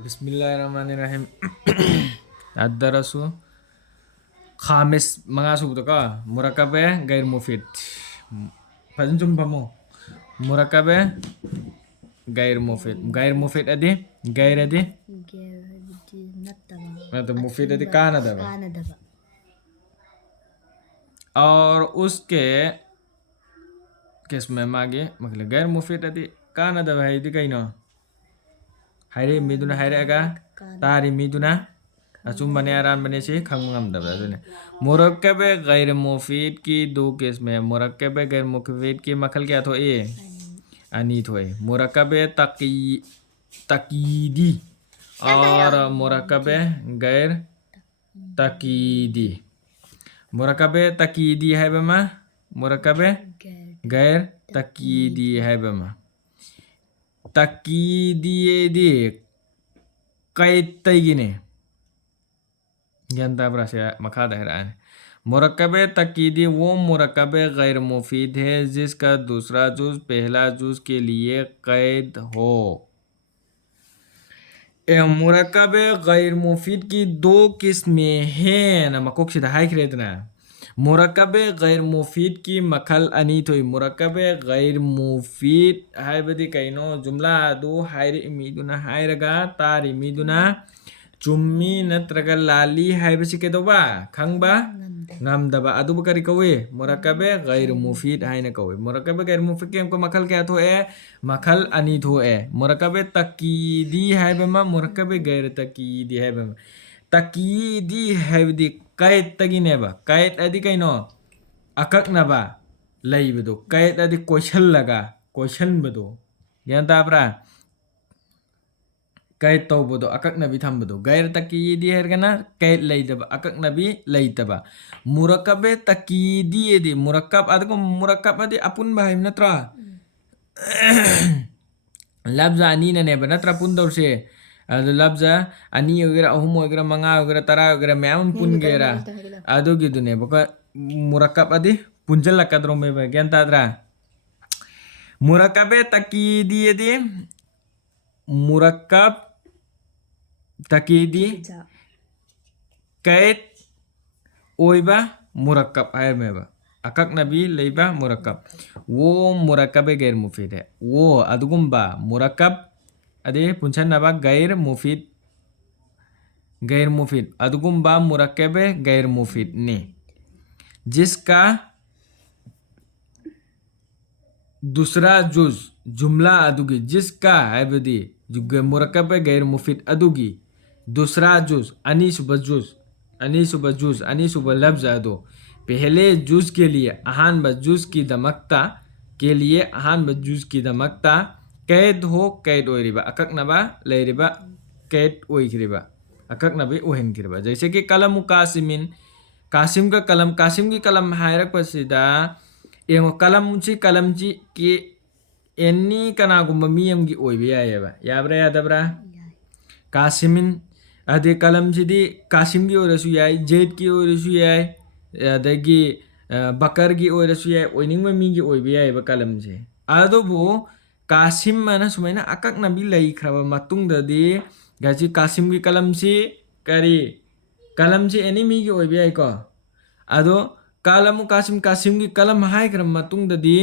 Bismillahirrahmanirrahim. Ad-darasu khamis mga subuto ka murakabe gair mufid. Fazin jumpa mo. Murakabe gair mufid adi gair adi मतलब मुफीद adi कान दबा और उसके किस में मागे मतलब गैर मुफीद adi कान दबा है दी कहीं ना हायरे मिदुना हायरे अगा तारी मिदुना अचुम्बने आरान बने से खंगम दबा दुने मुरक्कब गैर मुफीद की दो केस में मुरक्कब गैर मुफीद की मखल क्या थो ए अनीत होए मुरक्कब तकीदी और मुरक्कब गैर तकीदी मुरक्कब तकीदी है बमा मुरक्कब गैर तकीदी है बमा तकीदी कई तैगिने जनता ब्राशा मखा दहरान मुरक्कब तकीदी वो मुरक्कब गैर मुफीद है जिसका दूसरा जुज पहला जुज के लिए कैद हो। मुरक्कब गैर मुफीद की दो किस्में हैं ना मकोक सीधा हाइक रहना मुरक्कब गैर मुफीद की मखल अनी थोई मुरक्कब गैर मुफीद हाय बदी कइनो जुमला दो हायर इमीदुना हायरगा तार इमीदुना चुम्मी नत्रगा लाली हाय बसी केदोबा खंगबा ngamdaba adubu kari kawe murakkabe ghair mufid haina kawe murakkabe ghair mufid ke makal kya tho e makal ani tho e murakkabe takidi hai bema murakkabe ghair takidi hai bema takidi hai di kait tagine ba kait adi kaino akak na ba lai bedo kait adi question laga question bedo yan ta pra kait tau bodo akak nabi tham bodo gair takidi hergana kait laidaba akak nabi laitaba murakkabe takidi edi murakkab adko murakkab adi apun bahim natra labza ani ne ba natra pun dor se adu labza ani ogera ahum ogera manga ogera tara ogera meam pun gera adu gitu ne boka murakkab adi punjal lakadro me ba gyan tadra murakkabe takidi edi murakkab takidi kait oiba murakkab है में बा अकक नबी लेबा मुरक्कब वो मुरक्कब गैर मुफीद है वो अदगुम्बा मुरक्कब अदे पुंछन नबा गैर मुफीद अदगुम्बा मुरक्कब गैर मुफीद ने जिसका दूसरा जुज जुमला अदुगी जिसका है बदी मुरक्कब गैर मुफीद अदुगी दूसरा जुज अनीसुब लफ्ज अदो पहले जुज के लिए अहान बजुज की दमकता के लिए अहान बजुज की दमकता कैद हो कैद ओरिबा अकक नबा लेरिबा कैद ओइखरिबा अकक नबे ओहेनखरिबा जैसे कि कलम कासिमिन कासिम का कलम कासिम की कलम हायरक पसिदा एंगो कलम ची के एनी कनागुम्बा मियमगी ओइबे यायबा याब्रा यादब्रा कासिमिन अदे कलम सिदी कासिम की ओरसु याय जेद की ओरसु याय अदगी बकर की ओरसु याय ओइनिंगबा मिगी ओइबे यायबा कलम से अदोबो कासिम माना सुमाइना अकक नबी लैख्रबा मतुंगददी गाची कासिम की कलम से करी कलम से एनी मिगी ओइबे याय को अदो कलम कासिम की कलम हायख्रम मतुंगददी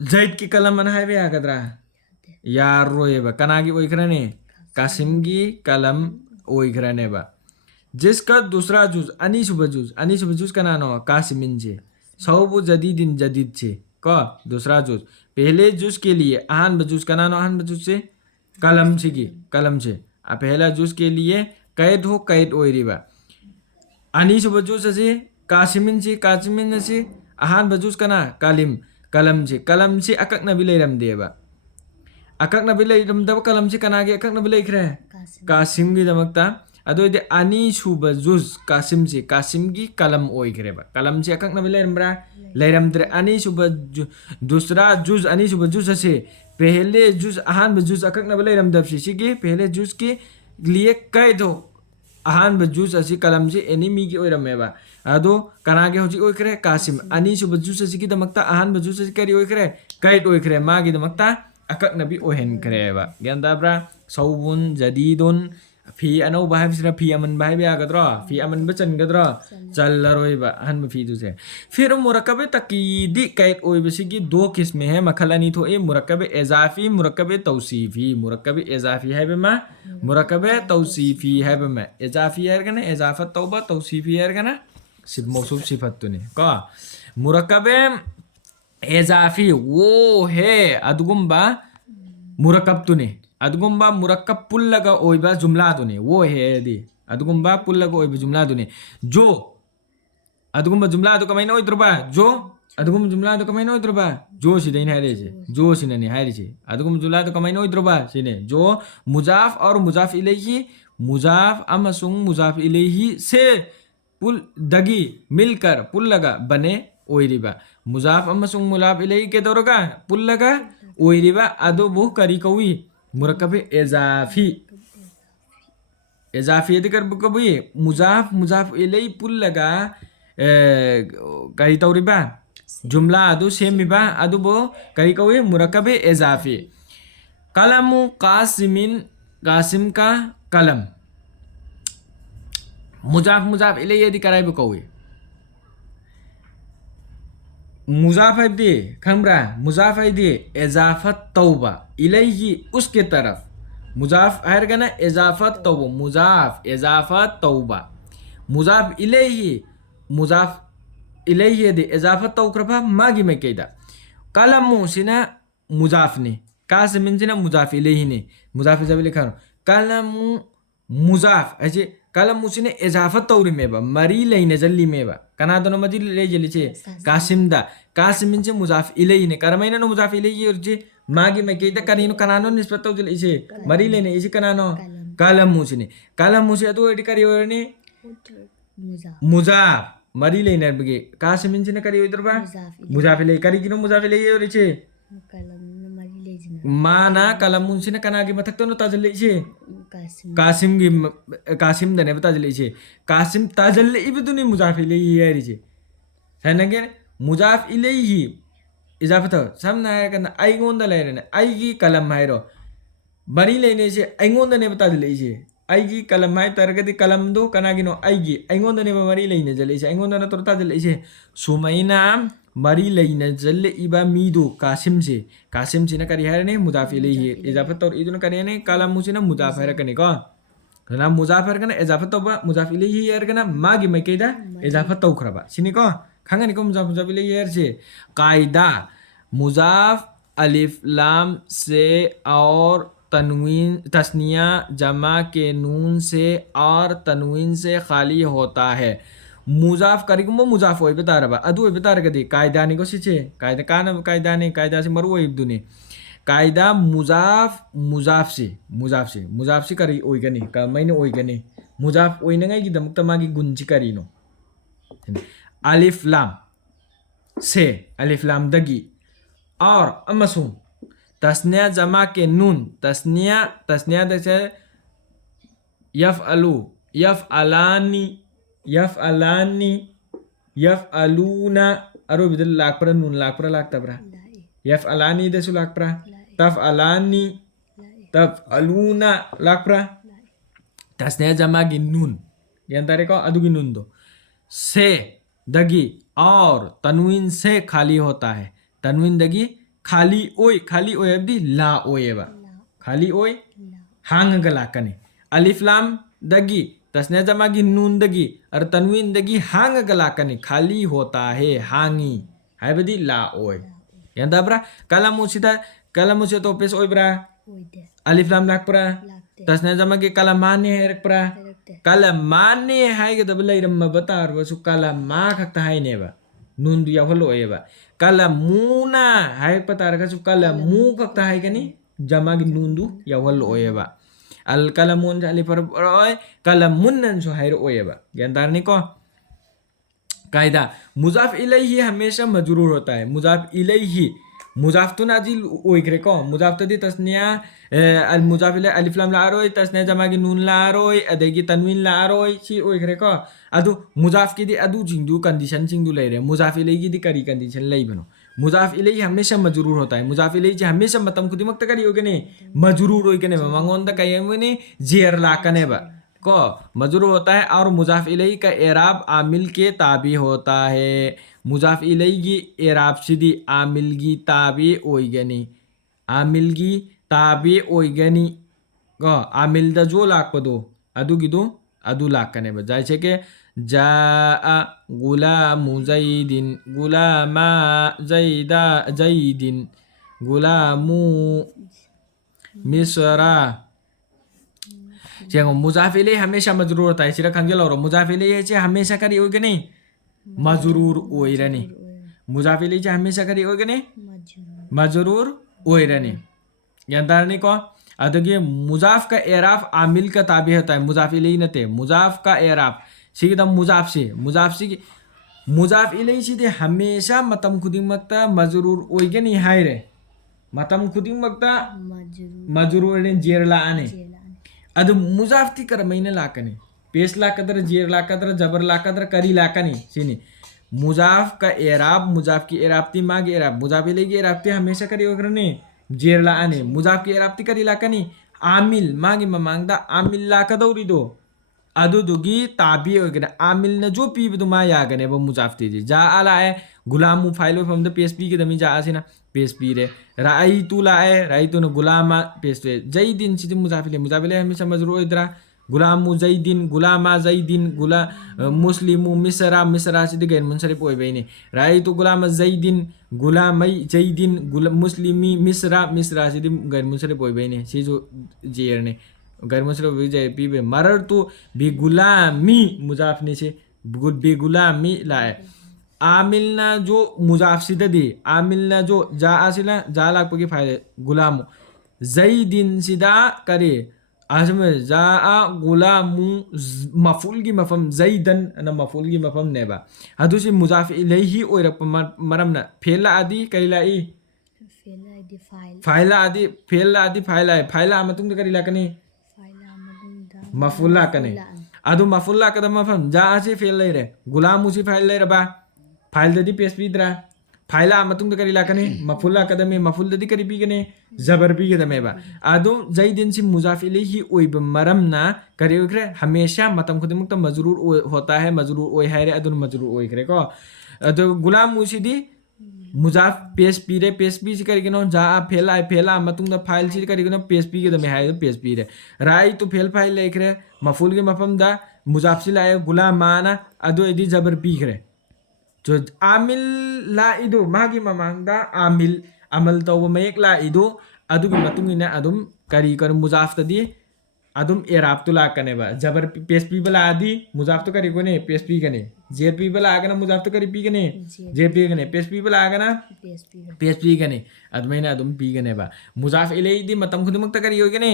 जैद की कलम मन हायबे यागद्रा यारोयबा कनागी ओइख्रने कासिम की कलम ओइख्रनेबा जिसका दूसरा जुज अनीसुब जुज का नानो कासिमिन से सौबु जदीदिन जदीद से का दूसरा जुज पहले जुज के लिए अहान बजुज का नानो अहान बजुज से कलम से पहला जुज के लिए कैद हो कैद ओइरिबा अनीसुब जुज से कासिमिन से अहान बजुज का ना कलम से अकक नबी लेरम देबा अकक नबी लेरम दब कलम से कनागे अकक नबी लेखरे कासिम की दमकता अदो दे अनी सुब जुज कासिम की कलम ओइखरेबा कलम से अकक नबी लेरमब्रा लेरमद्रे अनी सुब दूसरा जुज अनी सुब जुज से पहले जुज अहान जुज अकक नबी लेरम दब सिगी पहले जुज के लिए कैद हो अहान जुज असी कलम से एनिमी की ओइरमेबा अदो कनागे होजी ओइखरे कासिम अनी सुब जुज असी की दमकता अहान जुज असी करी ओइखरे कैद ओइखरे मागी दमकता akaknabi ohenkreba gyandabra saubun jadidun fi anauba haibsira fi amanba haibe agadro fi amanba changadro challaroiba hanba fi duse फिर मुरक्कब तकीदी कैद ओइबसिगी दो किस्में हैं मखलानी तो ए मुरक्कब इजाफी मुरक्कब तौसीफी मुरक्कब इजाफी है बमा मुरक्कब तौसीफी है बमा इजाफी है गना इजाफत तौबा तौसीफी है गना सिद मौसूफ सिफत तुने का मुरक्कब इजाफी वो है अदगुम्बा मुरक्कब तुने अदगुम्बा मुरक्कब पुल्लगा ओइबा जुमला तुने वो है दी अदगुम्बा पुल्लगा ओइबा जुमला तुने जो अदुगुम्बा जुमला तो कमाइना ओइद्रबा जो अदुगुम्बा जुमला तो कमाइना ओइद्रबा जो सिदैन हाइरेजे जो सिननी हाइरेजे अदुगुम्बा जुमला तो कमाइना ओइद्रबा सिने जो मुजाफ और मुजाफ इलैहि मुजाफ अमसुंग मुजाफ इलैहि से पुल दगी मिलकर पुल लगा बने ओइरिबा मुजाफ अमसुंग मुलाफ इलैहि के दौरगा पुल लगा ओइरिबा अदो बु करी कवी मुरक्कब इजाफी इजाफी यदि कर कवी मुजाफ मुजाफ इलैहि पुल लगा करी तौरिबा जुमला अदु सेमिबा अदुबो करी कवी मुरक्कब इजाफी कलमु कासिमिन कासिम का कलम मुजाफ मुजाफ इलैहि यदि कराइबो कवी मुजाफ है दे खमरा मुजाफ है दे इजाफत तौबा इलैहि उसके तरफ मुजाफ है गना इजाफत तौबा मुजाफ इजाफत तौबा मुजाफ इलैहि मुजाफ इलैहि दे इजाफत तौक्रबा मागी में केदा कलमु सिना मुजाफ ने कासिमिन सिना मुजाफ इलैहि ने मुजाफ जब लिखा कलमु मुजाफ ऐसे कलमु सिने इजाफत तौरी मेबा मरी लेने जल्ली मेबा कना दोनो मजी ले जली छे कासिम दा कासिमिन से मुजाफ इलैहि ने करमैना नो मुजाफ इलैहि और जे मागी में केदा करिनो कनानो निस्बत तौ जली छे मरी लेने इसे कनानो कलमु सिने अदो एडी करी ओरने मुजाफ मरी लेने बगे कासिमिन सिने करी ओइदरबा मुजाफ इलैहि करी किनो मुजाफ इलैहि और छे माना कलमुन सिने कनागे मथक तो ताजल छे कासिम गी कासिम दने ताजल छे कासिम ताजल इबदुनी मुजाफ इलैहि यारी छे सनगे मुजाफ इलैहि इजाफत समना है कना आइगोंदा लेने आइगी कलम हाइरो बनी लेने से आइगोंदा ने ताजल छे आइगी कलम हाइ तरगदि कलम दो कनागिनो आइगी आइगोंदा ने मरी लेने जले छे आइगोंदा न तो ताजल छे सुमैना मरी लेने जल्ले इबा मीदो कासिम से न करी है ने मुजाफ इलैहि इजाफत और इदुन करी ने कलम मुसिना मुजाफ है कने को कना मुजाफ है कने इजाफत तौबा मुजाफ इलैहि है कना मागी में केदा इजाफत तौखरबा सिनी को खांगनी को मुजाफ इलैहि है से कायदा मुजाफ अलिफ लाम से और तनवीन तस्निया जमा के नून से और तनवीन से खाली होता है मुजाफ करिगुमो मुजाफ होय बेतारबा अदु होय बेतारगदि कायदा नि गोसिचे कायदा काना कायदा ने कायदा से मरु होय दुने कायदा मुजाफ से करी ओइगनी का मैने ओइगनी मुजाफ ओइनंगाई गी दमक तमागी गुंची करिनो अलिफ लाम दगी और अमसुम तस्निया जमा के नून तस्निया दसे यफअलूना अरो बिदल लाकप्रा नून लाकप्रा लागतब्रा यफअलानी दसु लाकप्रा तफअलूना लाकप्रा तस्निया जमा की नून यंतारे को अदुगी नून दो से दगी और तनवीन से खाली होता है तनवीन दगी खाली ओय अब्दी ला ओयेबा खाली ओय हांग गलाकने अलिफ लाम दगी तस्निया जमा की नून दगी और तनवीन दगी हांग गलाकने खाली होता है हांगी हाइबदी ला ओय यंदाब्रा कलमुसिदा तो पेस ओयब्रा अलिफ लाम लाकप्रा तस्निया जमा की कलमाने हेरकप्रा कलमाने हाइगे दबले रम बतार वसु कलमा खक्ता हाइनेबा नून दुया होलो ओयेबा कलमुना हाइ पतार का कलमु खक्ता हाइगनी जमा की नून दु या होलो ओयेबा अल कलमुन जाली पर ओय कलमुन सो हाइरो ओयेबा ज्ञानदार ने को कायदा मुजाफ इलैहि हमेशा मजरूर होता है मुजाफ इलैहि मुजाफ तो नाजिल ओइग्रे को मुजाफ तदी तस्निया अल मुजाफ इलैहि अलिफ लाम ला रोय तस्निया जमा की नून ला रोय अदेगी तनवीन ला रोय सी ओइग्रे को अदु मुजाफ की दि अदु जिंदु कंडीशन जिंदु लेरे मुजाफ इलैहि की दि करी कंडीशन लेबनो मुजाफ इलैहि हमेशा मजरूर होता है मुजाफ इलैहि जे हमेशा मतम खुदिमक करी होगने मजरूर होगने मंगोंदा कयमने जेर लाकने बा को मजरूर होता है और मुजाफ इलैहि का एराब आमिल के ताबी होता है मुजाफ इलैहि की एराब सिदी आमिल की ताबी ओइगनी आमिल की ताबी ओइगनी को आमिल दा जो लाकपदो अदुगिदो अदु लाकने बा जाय छे के जाआ गुलामु जैदिन गुलामा जैदा जैदिन गुलामु मिसरा जेंगो मुजाफ इलैहि हमेशा मजरूर होता है सिरा खंगेल और मुजाफ इलैहि छे हमेशा करी ओइगने मजरूर ओइरनी मुजाफ इलैहि छे हमेशा करी ओइगने मजरूर ओइरनी यांतारनी को अदगे मुजाफ का एराफ आमिल का ताबी होता है मुजाफ इलैहि नते मुजाफ का एराफ सिगदम मुजाफ से मुजाफ इलैहि सिदे हमेशा मतम खुदिमक्ता मजरूर ओइगनी हायरे मतम खुदिमक्ता मजरूर ने जेर लाने अदु मुजाफ ती करमैना लाकने पेश लाकदर जेर लाकदर जबर लाकदर करी लाकनी सिनी मुजाफ का एराब मुजाफ की एराबती माग एराब मुजाफ इलैहि की एराबती हमेशा करी ओकरने जेर लाने मुजाफ की एराबती करी लाकनी आमिल मागी ममांगदा आमिल लाकदौरी दो अदुदुगी ताबी ओगने आमिल न जो पीबदु मा यागने ब मुजाफ ती जा आला है गुलाम फाइलो फम द पीएसपी के दमी जा आसिना पीएसपी रे राई तू लाए राई तू न गुलामा पीएसपी जैदिन सिद मुजाफिले हमेशा मजरूर इदरा गुलामु जैदिन गुलामा जैदिन गुला मुस्लिमु मिसरा सिद गैर मुनसरिफ ओइ बैने राई तू गुलामा जैदिन गुलामै जैदिन मुस्लिमी मिसरा सिद गैर मुनसरिफ ओइ बैने सिजो जेरने गैर मुनसरिफ विजय पीबे मरर तो बेगुलामी मुजाफ ने से बेगुलामी लाए आमिल ना जो मुजाफ सिदा दे आमिल ना जो जा आसिला जा लाग पगी फायदे गुलामु जैदिन सिदा करे आजम जा गुलामु मफूल की मफम जैदन न मफूल की मफम नेबा अदुसी मुजाफ इलैहि ओइरप मरमना फेला आदि करिलाई फेला आदि फाइला मतुंग करी लाकनी मफुल्ला कने अदु मफुल्ला कद मफम जा आसे फेल लेरे गुलाम उसी फाइल लेरे बा फाइल ददी पेस पीद्रा फाइला मतुंग करी लाकने मफुल्ला कद में मफुल ददी करी पीगने जबर पी कद में बा अदु जैदिन सी मुजाफ इलैहि ओइब मरमना करी ओकरे हमेशा मतम खुदिमुक्त मजरूर होता है मजरूर ओइ हायरे अदु मजरूर ओइ करे को अदु गुलाम उसीदी मुजाफ पेस पीरे पेस पी से करिगनो जा फेला मतुंग फाइल से करिगनो पेस पी के दमे हाय पेस पी रे राई तो फेल फाइल लेख रे मफूल के मफम दा मुजाफ से लाए गुलाम माना अदो इदी जबर पी करे जो आमिल ला इदो मागी ममांग दा आमिल अमल तो मयक ला इदो अदु की मतुंग इना अदुम करी कर मुजाफ तदी अदुम एराब तो ला कने बा जबर पेस पी बला आदि मुजाफ तो करी कोने पेस पी कने जेर पी बला आगना मुजाफ तो करी पी कने जेर पी कने पेस पी बला आगना पेस पी कने अदमैना अदुम पी कने बा मुजाफ इलैहि दी मतम खुदिमक करी होगने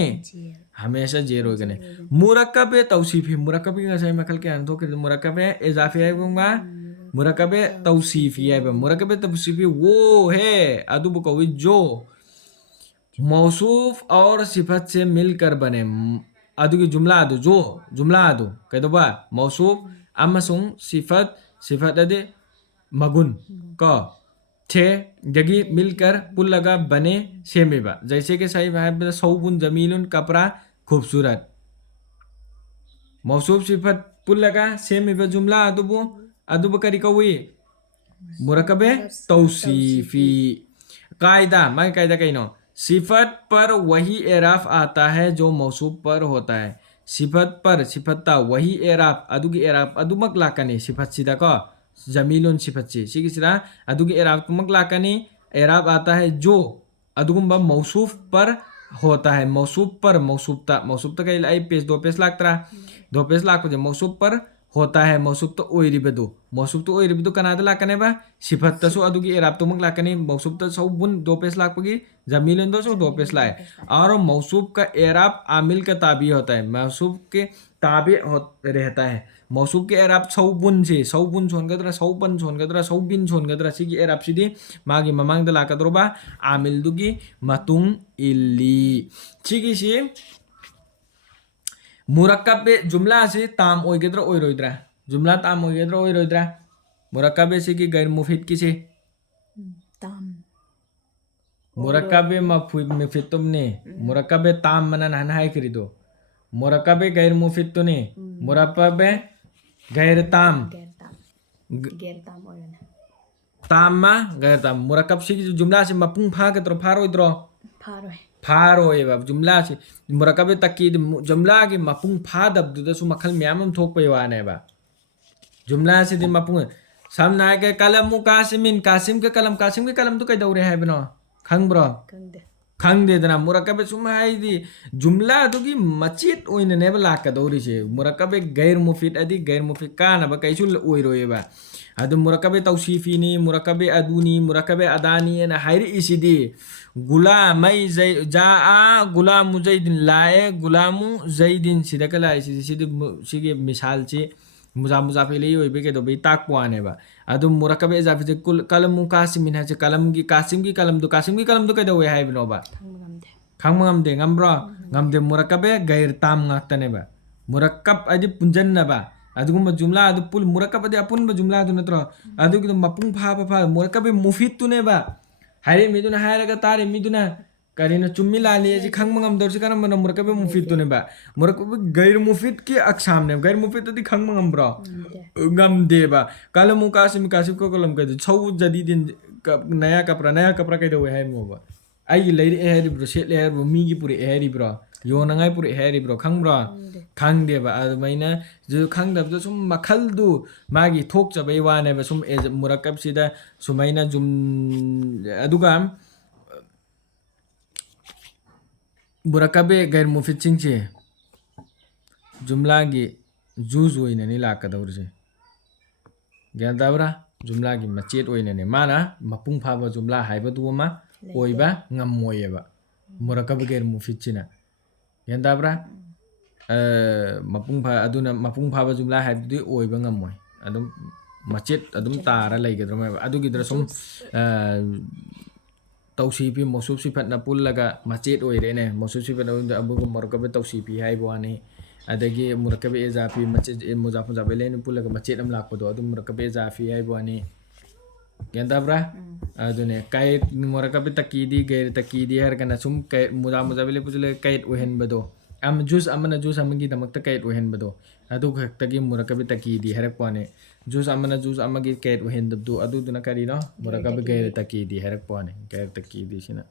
हमेशा जेर होगने मुरक्कब तौसीफी मुरक्कब की गसाई मखल के अंतो के मुरक्कब इजाफी है गुंगा मुरक्कब तौसीफी है मुरक्कब तौसीफी वो है अदु बकवी जो मौसूफ और सिफत से मिलकर बने अदु की जुमला अदु जो जुमला अदु कह दो बा मौसूफ अमसुंग सिफत अदे मगुन का छे जगी मिलकर पुल लगा बने सेमेबा जैसे कि सही है सौबुन जमीलुन कपड़ा खूबसूरत मौसूफ सिफत पुल लगा सेमेबा जुमला अदुब करी कवी मुरक्कबे तौसीफी कायदा मैं कायदा कहिनो सिफत पर वही एराफ आता है जो मौसूफ पर होता है सिफत पर सिफत्ता वही एराफ अदुगी एराफ अदुमक लाकनी सिफत सिदा को जमीलुन सिफत सी सिदा अदुगी एराफ कुमक लाकनी एराफ आता है जो अदुगुम्बा मौसूफ पर होता है मौसूफता का आई पेज दो पेज लाख मौसूफ पर होता है मौसूफ तो ओइरिबदो कनादा लाकने बा सिफत तसो अदुगी एराब तो मग लाकने मौसूफ तो सब बुन दो पेज लाख पगी जमीलन दो सो दो पेज लाए और मौसूफ का एराब आमिल का ताबी होता है मौसूफ के ताबे रहता है मौसूफ के एराब सौबुन से सौबुन सोनगदरा सौबन सोनगदरा सौबिन सोनगदरा सिगी एराब सिदी मागी ममांग द लाकदरोबा आमिल दुगी मतुंग इल्ली सिगी सी मुरक्कब जुमला से ताम ओइगद्रा ओइरोइद्रा जुमला ताम ओइगद्रा ओइरोइद्रा मुरक्कब से की गैर मुफीद की से tam मुरक्कबे मुफिद तुमने मुरक्कबे ताम मना नहना है करिदो मुरक्कबे गैर मुफिद तुने मुरक्कबे गैर ताम ger tam oirana ताम मा गैर ताम मुरक्कब सी जुमला से मपुंग फा के तो फारोइद्रो pharoi फारोएबा जुमला से मुरक्कबे तकी जुमला की मपुंग फादबदुदसु मखल म्याम थोकपै वानेबा जुमला से दि मपुंग सामना के कलम कासिमिन कासिम के कलम तो कैदौरे हाइबनो खंगब्रो kangde खंगदेदना मुरक्कबे सुमाइदी जुमला दुगी मचित ओइननेब लाकदौरिसे मुरक्कबे गैर मुफिद अदि गैर मुफिद कानबा कैसु ओइरोएबा अदु मुरक्कबे तौसीफीनी मुरक्कबे अदुनी मुरक्कबे अदानी एना हाइरि इसिदी गुलामै जाआ गुलामु जैदिन लाए गुलामु जैदिन सिदकला इसिदी सिगे मिसाल चे मुजाफिले ओइबे के दोबे ताकवानेबा अदु मुरक्कबे जाफिजे कलमु कासिमिन हाचे कासिम की कलम दो कैदौए हाइबनोबा खांगमंगमदे ngambro ngamde murakkabe gair tam ngaktaneba murakkab adi punjannaba adugumba jumla adu pul murakkab adi apunba jumla adu natro adugi mapung pha murakkabe mufid tuneba haire miduna hairaga tare miduna karina chummi lali ji khangmangam dorsi kana mana murakkabe mufid tuneba murakkabe gair mufid ki aksam ne gair mufid adi khangmangam bro ngamdeba kalamu kasim ko kalam ka chau jadi din naya kapra kaidawe hai moba आई लेरी Ehri bro set Lehar bro मीगी पुरे Ehri bro योनंगाई पुरे Ehri bro खंग bro खंग देबा अदुमाइना जो खंग दब जो सुम मखल दु मागी थोक जबै वानेबा सुम एज मुरक्कब सिदा सुमाइना जुम अदुगा मुरक्कबे गैर मुफिद सिंगचे जुमला गी जुज ओइनने लाकदौरसे ग्यान दाबरा जुमला गी मचेत ओइनने माना मपुंग फाबा जुमला हाइबा दुमा ओइबा ngam murakab gair mufid china yandabra mapung pha ba jumla haibdi oiba ngamoi adum machet adum tara leigadroma adugidra sum tawsipi mosuf sifat na pullaga machet oire ne mosuf sifat abu murakab tawsipi haibwani adagi murakab izafi machet muzaf zabelen pullaga machet am lakpodo adum murakab izafi haibwani Gandabra adune kait murakkabe takidi gair takidi har kana sum kait muzabile pujule kait ohen bado am jus amagi damakta kait ohen bado adu tagi murakkabe takidi har pone jus amagi kait ohen dabdu adu duna kari no murakkabe gair takidi har pone gair takidi sina